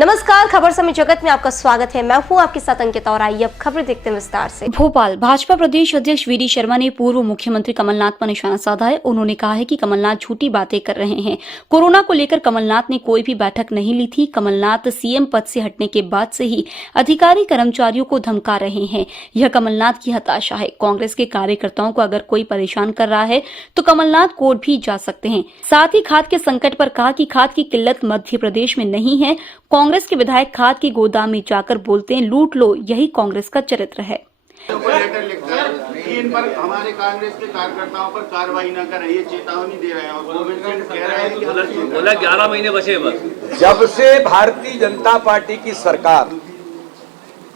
नमस्कार, खबर समय जगत में आपका स्वागत है। मैं हूं आपके साथ अंकिता और आइए अब खबर देखते हैं विस्तार से। भोपाल भाजपा प्रदेश अध्यक्ष वीडी शर्मा ने पूर्व मुख्यमंत्री कमलनाथ पर निशाना साधा है। उन्होंने कहा है कि कमलनाथ झूठी बातें कर रहे हैं। कोरोना को लेकर कमलनाथ ने कोई भी बैठक नहीं ली थी। कमलनाथ सीएम पद से हटने के बाद से ही अधिकारी कर्मचारियों को धमका रहे हैं। यह कमलनाथ की हताशा है। कांग्रेस के कार्यकर्ताओं को अगर कोई परेशान कर रहा है तो कमलनाथ कोर्ट भी जा सकते हैं। साथ ही खाद के संकट पर कहा कि खाद की किल्लत मध्य प्रदेश में नहीं है। कांग्रेस के विधायक खाद के गोदाम में जाकर बोलते हैं लूट लो, यही कांग्रेस का चरित्र है। लेटर लिखता है कि इन पर हमारे कांग्रेस के कार्यकर्ताओं पर कार्रवाई न करें, ये चेतावनी दे रहे हैं और गोविंद सिंह कह रहे हैं कि बोला 11 महीने बचे बस। जब से भारतीय जनता पार्टी की सरकार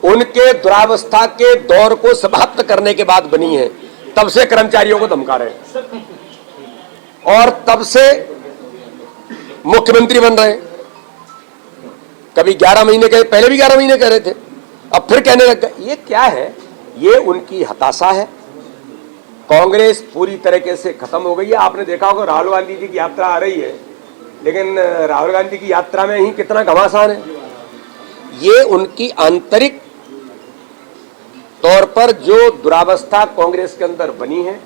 उनके दुरावस्था के दौर को समाप्त करने के बाद बनी है, तब से कर्मचारियों को धमका रहे हैं और तब से मुख्यमंत्री बन रहे हैं। कभी 11 महीने कहे, पहले भी 11 महीने कह रहे थे, अब फिर कहने लग गए। ये क्या है? ये उनकी हताशा है। कांग्रेस पूरी तरीके से खत्म हो गई है। आपने देखा होगा राहुल गांधी जी की यात्रा आ रही है, लेकिन राहुल गांधी की यात्रा में ही कितना घमासान है। ये उनकी आंतरिक तौर पर जो दुरावस्था कांग्रेस के अंदर बनी है,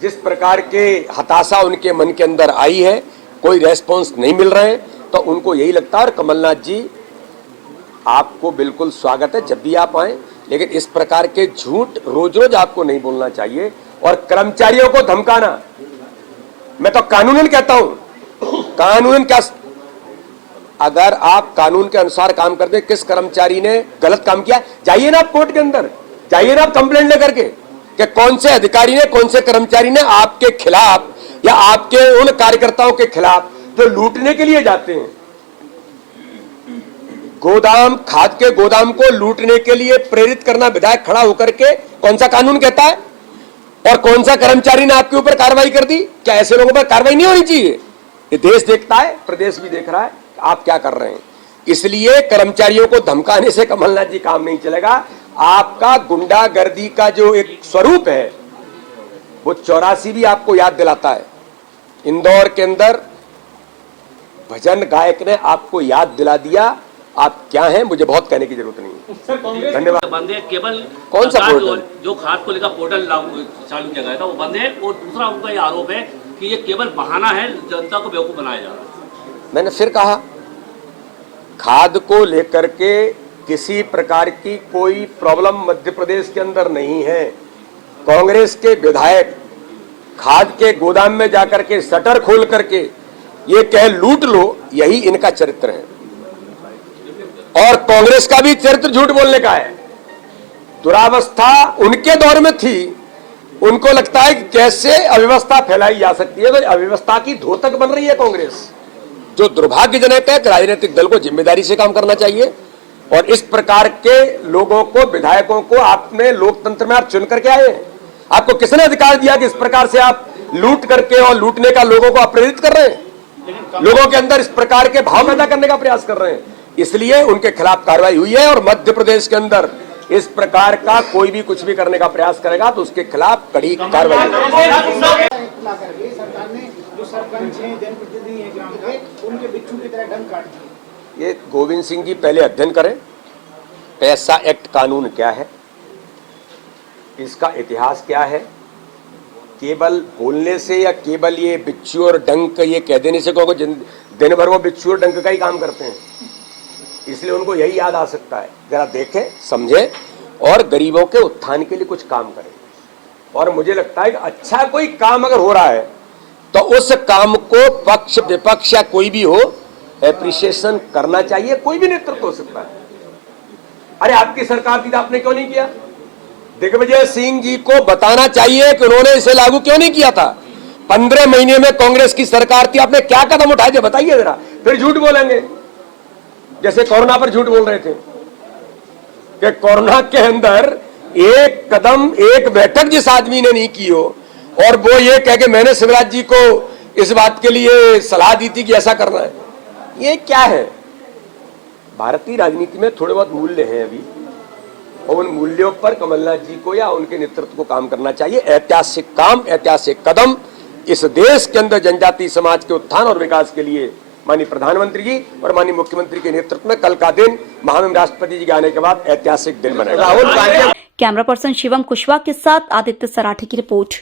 जिस प्रकार के हताशा उनके मन के अंदर आई है, कोई रेस्पॉन्स नहीं मिल रहे हैं, तो उनको यही लगता है। और कमलनाथ जी, आपको बिल्कुल स्वागत है जब भी आप आए, लेकिन इस प्रकार के झूठ रोज रोज आपको नहीं बोलना चाहिए। और कर्मचारियों को धमकाना, मैं तो कानूनन कहता हूं, कानून क्या, अगर आप कानून के अनुसार काम करते हैं, किस कर्मचारी ने गलत काम किया, जाइए ना आप कोर्ट के अंदर, जाइए ना आप कंप्लेंट लेकर के कि कौन से अधिकारी ने, कौन से कर्मचारी ने आपके खिलाफ या आपके उन कार्यकर्ताओं के खिलाफ जो लूटने के लिए जाते हैं, गोदाम, खाद के गोदाम को लूटने के लिए प्रेरित करना, विधायक खड़ा होकर के कौन सा कानून कहता है? और कौन सा कर्मचारी ने आपके ऊपर कार्रवाई कर दी? क्या ऐसे लोगों पर कार्रवाई नहीं होनी चाहिए? ये देश देखता है, प्रदेश भी देख रहा है आप क्या कर रहे हैं। इसलिए कर्मचारियों को धमकाने से कमलनाथ जी काम नहीं चलेगा। आपका गुंडागर्दी का जो एक स्वरूप है, वो 84 भी आपको याद दिलाता है। इंदौर के अंदर भजन गायक ने आपको याद दिला दिया आप क्या हैं, मुझे बहुत कहने की जरूरत नहीं है। धन्यवाद। बंद है केवल कौन सा पोर्टल? जो खाद को लेकर पोर्टल चालू किया गया था वो बंद है। और दूसरा उनका ये आरोप है कि ये केवल बहाना है, जनता को बेवकूफ बनाया जा रहा है। मैंने फिर कहा, खाद को लेकर के किसी प्रकार की कोई प्रॉब्लम मध्य प्रदेश के अंदर नहीं है। कांग्रेस के विधायक खाद के गोदाम में जाकर के शटर खोल करके ये कह लूट लो, यही इनका चरित्र है। और कांग्रेस का भी चरित्र झूठ बोलने का है। दुरावस्था उनके दौर में थी, उनको लगता है कि कैसे अव्यवस्था फैलाई जा सकती है, तो अव्यवस्था की धोतक बन रही है कांग्रेस, जो दुर्भाग्यजनक है। राजनीतिक दल को जिम्मेदारी से काम करना चाहिए। और इस प्रकार के लोगों को, विधायकों को आपने लोकतंत्र में आप चुन करके आए हैं, आपको किसने अधिकार दिया कि इस प्रकार से आप लूट करके और लूटने का लोगों को आप प्रेरित कर रहे हैं, लोगों के अंदर इस प्रकार के भाव पैदा करने का प्रयास कर रहे हैं। इसलिए उनके खिलाफ कार्रवाई हुई है। और मध्य प्रदेश के अंदर इस प्रकार का कोई भी कुछ भी करने का प्रयास करेगा तो उसके खिलाफ कड़ी कार्रवाई होगी। ये गोविंद सिंह जी पहले अध्ययन करें, पैसा एक्ट कानून क्या है, इसका इतिहास क्या है। केवल बोलने से या केवल ये बिच्छू और डंक ये कह देने से, क्योंकि दिन भर वो बिच्छू और डंक का ही काम करते हैं, इसलिए उनको यही याद आ सकता है। जरा देखें, समझें और गरीबों के उत्थान के लिए कुछ काम करें। और मुझे लगता है कि अच्छा कोई काम अगर हो रहा है तो उस काम को पक्ष विपक्ष या कोई भी हो एप्रिसिएशन करना चाहिए। कोई भी नेतृत्व हो सकता है। अरे आपकी सरकार थी तो आपने क्यों नहीं किया? दिग्विजय सिंह जी को बताना चाहिए कि उन्होंने इसे लागू क्यों नहीं किया था। 15 महीने में कांग्रेस की सरकार थी, आपने क्या कदम उठाए थे बताइए जरा। फिर झूठ बोलेंगे, जैसे कोरोना पर झूठ बोल रहे थे कि कोरोना के अंदर एक कदम, एक बैठक जिस आदमी ने नहीं की हो, और वो ये कह के मैंने शिवराज जी को इस बात के लिए सलाह दी थी कि ऐसा करना है। ये क्या है? भारतीय राजनीति में थोड़े बहुत मूल्य हैं अभी, और उन मूल्यों पर कमलनाथ जी को या उनके नेतृत्व को काम करना चाहिए। ऐतिहासिक काम, ऐतिहासिक कदम इस देश के अंदर जनजातीय समाज के उत्थान और विकास के लिए माननीय प्रधानमंत्री जी और माननीय मुख्यमंत्री के नेतृत्व में कल का दिन महामहिम राष्ट्रपति जी के आने के बाद ऐतिहासिक दिन बनेगा। राहुल गांधी कैमरा पर्सन शिवम कुशवाहा के साथ आदित्य सराठे की रिपोर्ट।